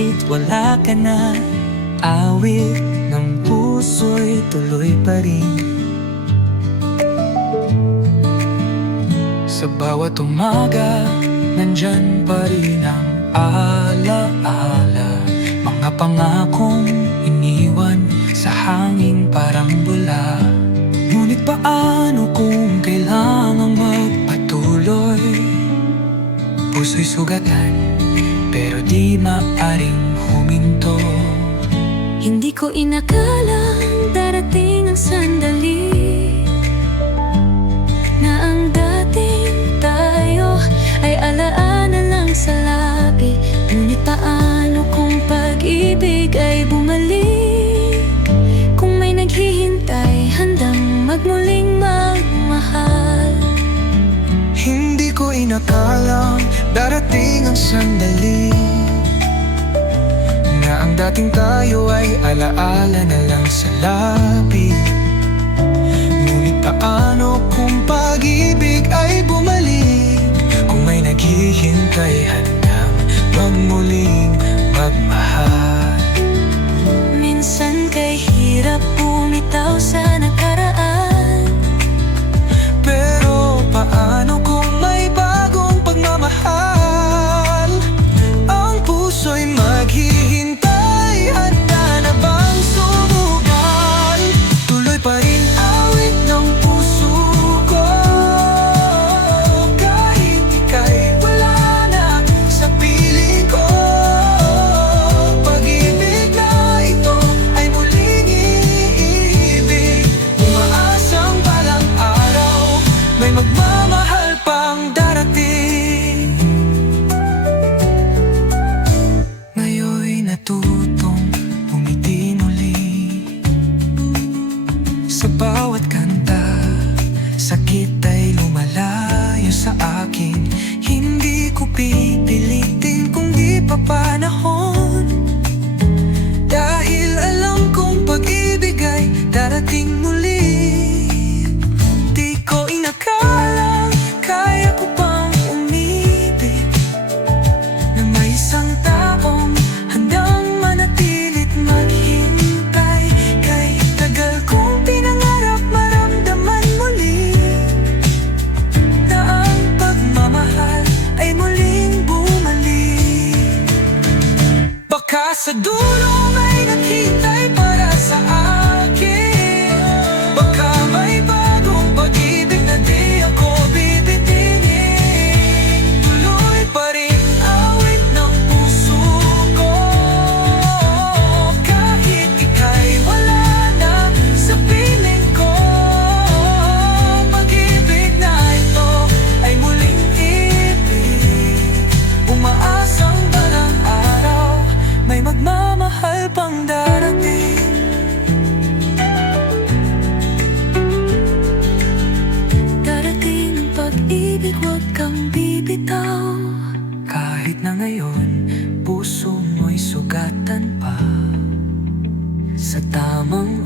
kahit wala ka na Awit ng puso'y tuloy pa rin. Sa bawat umaga, nandyan pa rin ang alaala. Mga pangakong iniwan sa hangin parang bula. Ngunit paano kung kailangang magpatuloy? Puso'y sugatan, pero di maaring huminto. Hindi ko inakalang darating ang sandali. Na ang dating tayo ay alaala lang sa labi. Ngunit paano kung pag-ibig ay bumalik? Kung may naghihintay handang magmuling magmahal ko inakalang darating ang sandali. Na ang dating tayo ay alaala na lang sa labi. Ngunit paano kung Baka sa magmamahal pang darating. Darating ang pag-ibig, huwag kang bibitaw. Kahit na ngayon, puso mo'y sugatan pa. Sa tamang